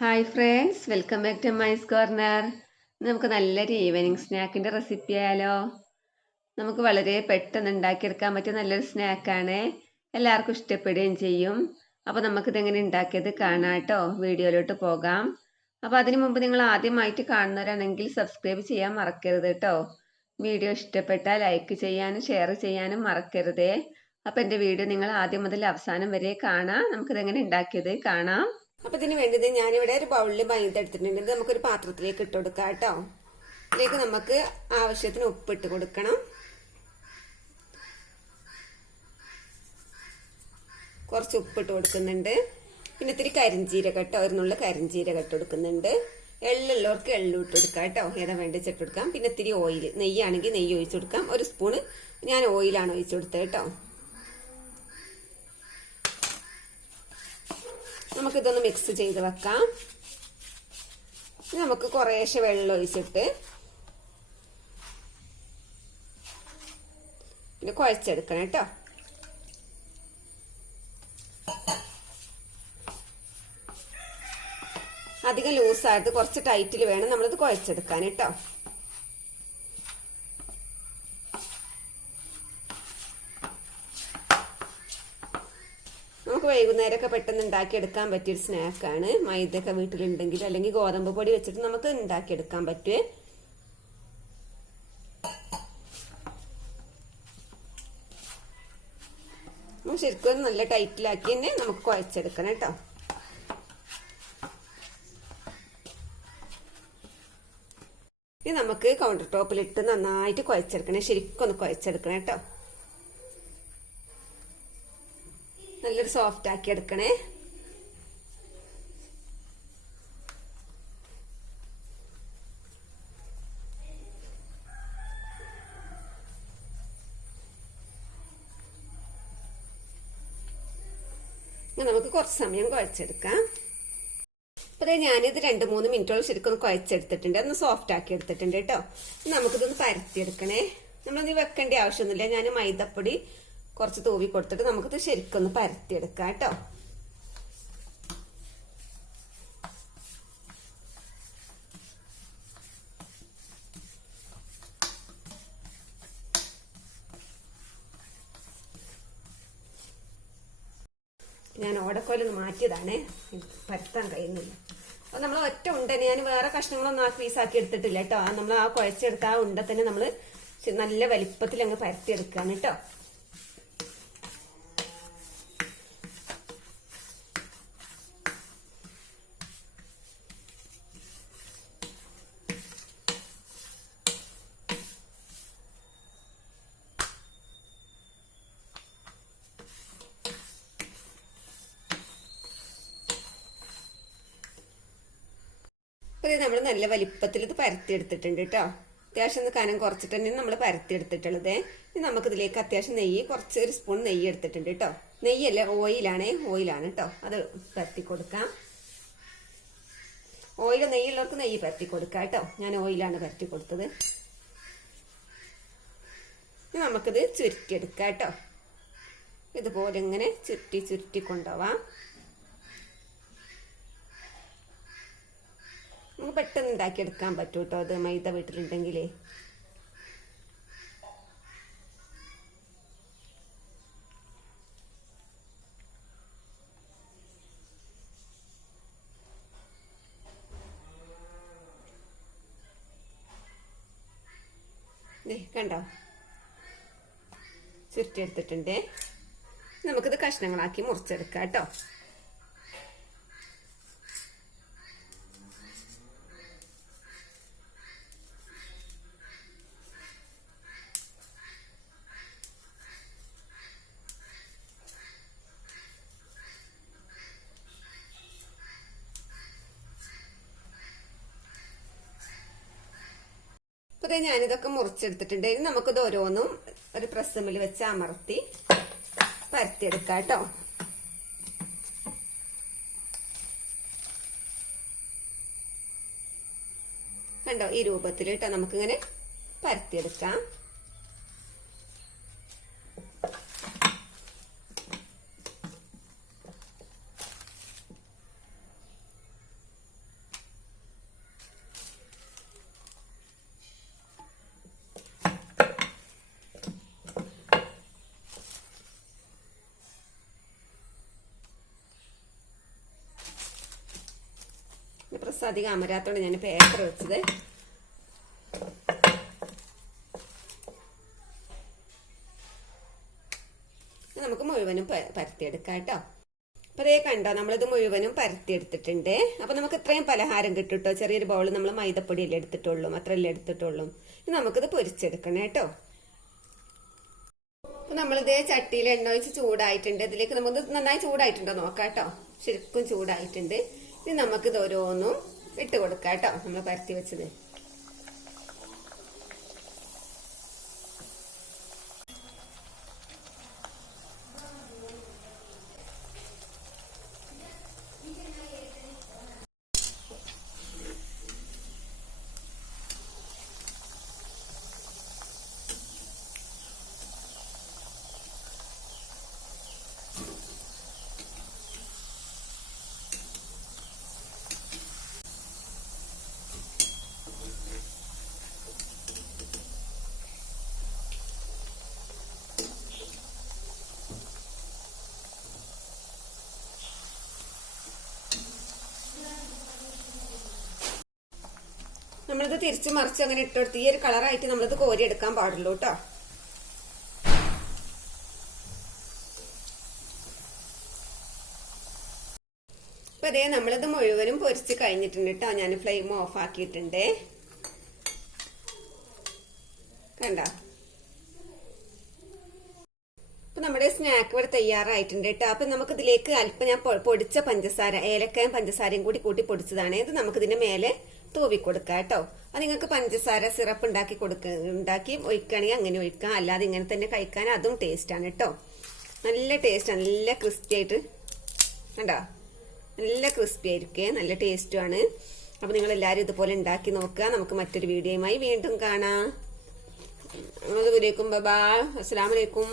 Hi friends, welcome back to മൈസ് corner. നമുക്ക് നല്ലൊരു ഈവനിങ് സ്നാക്കിൻ്റെ റെസിപ്പി ആയാലോ? നമുക്ക് വളരെ പെട്ടെന്ന് ഉണ്ടാക്കിയെടുക്കാൻ പറ്റിയ നല്ലൊരു സ്നാക്കാണ്. എല്ലാവർക്കും ഇഷ്ടപ്പെടുകയും ചെയ്യും. അപ്പോൾ നമുക്കിതെങ്ങനെ ഉണ്ടാക്കിയത് കാണാം കേട്ടോ. വീഡിയോയിലോട്ട് പോകാം. അപ്പോൾ അതിനു മുമ്പ് നിങ്ങൾ ആദ്യമായിട്ട് കാണുന്നവരാണെങ്കിൽ സബ്സ്ക്രൈബ് ചെയ്യാൻ മറക്കരുത് കേട്ടോ. വീഡിയോ ഇഷ്ടപ്പെട്ടാൽ ലൈക്ക് ചെയ്യാനും ഷെയർ ചെയ്യാനും മറക്കരുതേ. അപ്പോൾ എൻ്റെ വീഡിയോ നിങ്ങൾ ആദ്യം മുതൽ അവസാനം വരെ കാണാം. നമുക്കിതെങ്ങനെ ഉണ്ടാക്കിയത് കാണാം. അപ്പോൾ ഇതിന് വേണ്ടത് ഞാനിവിടെ ഒരു ബൗളിൽ മൈദ എടുത്തിട്ടുണ്ട്. ഇത് നമുക്കൊരു പാത്രത്തിലേക്ക് ഇട്ട് കൊടുക്കാം കേട്ടോ. ഇതിലേക്ക് നമുക്ക് ആവശ്യത്തിന് ഉപ്പിട്ട് കൊടുക്കണം. കുറച്ച് ഉപ്പിട്ട് കൊടുക്കുന്നുണ്ട്. പിന്നെ ഇത്തിരി കരിഞ്ചീരകം കേട്ടോ, ഒരു നുള്ള കരിഞ്ചീരകം ഇട്ട് കൊടുക്കുന്നുണ്ട്. എള്ളുള്ളവർക്ക് എള്ളു ഇട്ട് കൊടുക്കാം കേട്ടോ, ഏതാ വേണ്ടിച്ച് ഇട്ട് കൊടുക്കാം. പിന്നെ ഇത്തിരി ഓയിൽ, നെയ്യാണെങ്കിൽ നെയ്യ് ഒഴിച്ചു കൊടുക്കാം. ഒരു സ്പൂണ് ഞാൻ ഓയിലാണ് ഒഴിച്ചു കൊടുത്തത് കേട്ടോ. നമുക്കിതൊന്ന് മിക്സ് ചെയ്ത് വെക്കാം. നമുക്ക് കുറേശ്ശെ വെള്ളം ഒഴിച്ചിട്ട് പിന്നെ കുഴച്ചെടുക്കണം കേട്ടോ. അധികം ലൂസായിട്ട് കുറച്ച് ടൈറ്റിൽ വേണം നമ്മളിത് കുഴച്ചെടുക്കാൻ കേട്ടോ. നമുക്ക് വൈകുന്നേരമൊക്കെ പെട്ടെന്ന് ഉണ്ടാക്കിയെടുക്കാൻ പറ്റിയൊരു സ്നാക്കാണ്. മൈദയൊക്കെ വീട്ടിലുണ്ടെങ്കിൽ അല്ലെങ്കിൽ ഗോതമ്പ് പൊടി വെച്ചിട്ട് നമുക്ക് ഉണ്ടാക്കിയെടുക്കാൻ പറ്റുമേ. ശരിക്കും നല്ല ടൈറ്റിലാക്കി തന്നെ നമുക്ക് കുഴച്ചെടുക്കണം കേട്ടോ. ഇനി നമുക്ക് കൗണ്ടർ ടോപ്പിലിട്ട് നന്നായിട്ട് കുഴച്ചെടുക്കണേ. ശരിക്കും ഒന്ന് കുഴച്ചെടുക്കണം കേട്ടോ. നല്ലൊരു സോഫ്റ്റ് ആക്കി എടുക്കണേ. നമുക്ക് കുറച്ച് സമയം കുഴച്ചെടുക്കാം. അപ്പൊ ഞാനിത് 2-3 മിനിറ്റോളം ശരിക്കും കുഴച്ചെടുത്തിട്ടുണ്ട്. ഒന്ന് സോഫ്റ്റ് ആക്കി എടുത്തിട്ടുണ്ട് കേട്ടോ. നമുക്കിതൊന്ന് പരത്തിയെടുക്കണേ. നമ്മളൊന്ന് വെക്കേണ്ട ആവശ്യമൊന്നുമില്ല. ഞാൻ മൈദപ്പൊടി കുറച്ച് തൂവി കൊടുത്തിട്ട് നമുക്കിത് ശരിക്കൊന്ന് പരത്തിയെടുക്കാം കേട്ടോ. ഞാൻ ഓടക്കോലൊന്ന് മാറ്റിയതാണേ, പരത്താൻ കഴിയുന്നില്ല. അപ്പൊ നമ്മൾ ഒറ്റ ഉണ്ട ഞാൻ വേറെ കഷ്ണങ്ങളൊന്നും ആ പീസാക്കി എടുത്തിട്ടില്ല കേട്ടോ. നമ്മൾ ആ കുഴച്ചെടുത്ത ആ ഉണ്ട തന്നെ നമ്മൾ നല്ല വലിപ്പത്തിൽ അങ്ങ് പരത്തിയെടുക്കാണ് കേട്ടോ. ഇത് നമ്മൾ നല്ല വലിപ്പത്തിൽ ഇത് പരത്തിയെടുത്തിട്ടുണ്ട് കേട്ടോ. അത്യാവശ്യം കനം കുറച്ചിട്ട് തന്നെ നമ്മൾ പരത്തിയെടുത്തിട്ടുള്ളത്. ഇനി നമുക്കിതിലേക്ക് അത്യാവശ്യം നെയ്യ്, കുറച്ച് ഒരു സ്പൂൺ നെയ്യ് എടുത്തിട്ടുണ്ട് കേട്ടോ. നെയ്യല്ല, ഓയിലാണ് കേട്ടോ. അത് പരത്തി കൊടുക്കാം. ഓയിൽ നെയ്യുള്ളവർക്ക് നെയ്യ് പരത്തി കൊടുക്കാം കേട്ടോ. ഞാൻ ഓയിലാണ് പരത്തി കൊടുത്തത്. ഇനി നമുക്കിത് ചുരുട്ടിയെടുക്കാം കേട്ടോ. ഇതുപോലെ ഇങ്ങനെ ചുരുട്ടി കൊണ്ടുപോവാം. നമുക്ക് പെട്ടെന്ന് ഉണ്ടാക്കിയെടുക്കാൻ പറ്റും കേട്ടോ. അത് മൈദ വീട്ടിലുണ്ടെങ്കിലേ. കണ്ടോ, ചുരുട്ടിയെടുത്തിട്ടുണ്ട്. നമുക്കിത് കഷ്ണങ്ങളാക്കി മുറിച്ചെടുക്കാം കേട്ടോ. അപ്പോൾ ഞാനിതൊക്കെ മുറിച്ചെടുത്തിട്ടുണ്ട്. ഇനി നമുക്കിത് ഓരോന്നും ഒരു പ്രസ്സുമിൽ വെച്ച് അമർത്തി പരത്തിയെടുക്കാം കേട്ടോ. കണ്ടോ, ഈ രൂപത്തിൽ കേട്ടോ നമുക്കിങ്ങനെ പരത്തിയെടുക്കാം. പ്രസ് അധികം അമരാത്തോണ്ട് ഞാൻ പേപ്പർ വെച്ചത്. നമുക്ക് മുഴുവനും പരത്തിയെടുക്കാം കേട്ടോ. അപ്പൊ അതേ കണ്ടോ, നമ്മളിത് മുഴുവനും പരത്തിയെടുത്തിട്ടുണ്ട്. അപ്പൊ നമുക്ക് ഇത്രയും പലഹാരം കിട്ടുട്ടോ. ചെറിയൊരു ബൗൾ നമ്മൾ മൈദപ്പൊടിയല്ലേ എടുത്തിട്ടുള്ളൂ, അത്രയല്ലേ എടുത്തിട്ടുള്ളൂ. നമുക്കിത് പൊരിച്ചെടുക്കണം കേട്ടോ. അപ്പൊ നമ്മളിതേ ചട്ടിയിൽ എണ്ണ ഒഴിച്ച് ചൂടായിട്ടുണ്ട്. ഇതിലേക്ക് നമുക്ക് നന്നായി ചൂടായിട്ടുണ്ടോ നോക്കാം കേട്ടോ. ശരിക്കും ചൂടായിട്ടുണ്ട്. ഇനി നമുക്കിത് ഓരോന്നും ഇട്ട് കൊടുക്കാം കേട്ടോ. നമ്മൾ പരത്തി വെച്ചത് നമ്മളിത് തിരിച്ചു മറിച്ച് അങ്ങനെ ഇട്ടെടുത്ത് ഈ ഒരു കളറായിട്ട് നമ്മളിത് കോരി എടുക്കാൻ പാടുള്ളൂ കേട്ടോ. അപ്പൊ അതേ നമ്മളിത് മുഴുവനും പൊരിച്ച് കഴിഞ്ഞിട്ടുണ്ട് കേട്ടോ. ഞാൻ ഫ്ലെയിം ഓഫ് ആക്കിയിട്ടുണ്ട്. കണ്ട, അപ്പൊ നമ്മുടെ സ്നാക്ക് ഇവിടെ തയ്യാറായിട്ടുണ്ട് കേട്ടോ. അപ്പൊ നമുക്ക് ഇതിലേക്ക് അല്പം ഞാൻ പൊടിച്ച പഞ്ചസാര, ഏലക്കായും പഞ്ചസാരയും കൂടി കൂട്ടി പൊടിച്ചതാണ്. ഇത് നമുക്ക് ഇതിന്റെ മേലെ തൂവി കൊടുക്കാം കേട്ടോ. അത് നിങ്ങൾക്ക് പഞ്ചസാര സിറപ്പ് ഉണ്ടാക്കി ഒഴിക്കുകയാണെങ്കിൽ അങ്ങനെ ഒഴിക്കാം. അല്ലാതെ ഇങ്ങനെ തന്നെ കഴിക്കാൻ അതും ടേസ്റ്റാണ് കേട്ടോ. നല്ല ടേസ്റ്റാണ്, നല്ല ക്രിസ്പി ആയിട്ട് കണ്ടോ, നല്ല ക്രിസ്പി ആയിരിക്കും, നല്ല ടേസ്റ്റുമാണ്. അപ്പൊ നിങ്ങൾ എല്ലാവരും ഇതുപോലെ ഉണ്ടാക്കി നോക്കുക. നമുക്ക് മറ്റൊരു വീഡിയോയുമായി വീണ്ടും കാണാം. ബൈ. അസ്സലാമു അലൈക്കും.